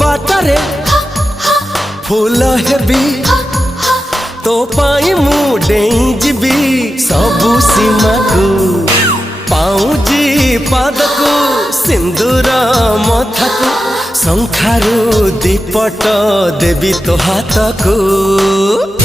बाटरे फूल heavy तो पाई मु डेई जीवी सबु सीमा को पाऊजी पाद को सिंदूर मथा को शंखारू दीपट देवी तो हाथ को।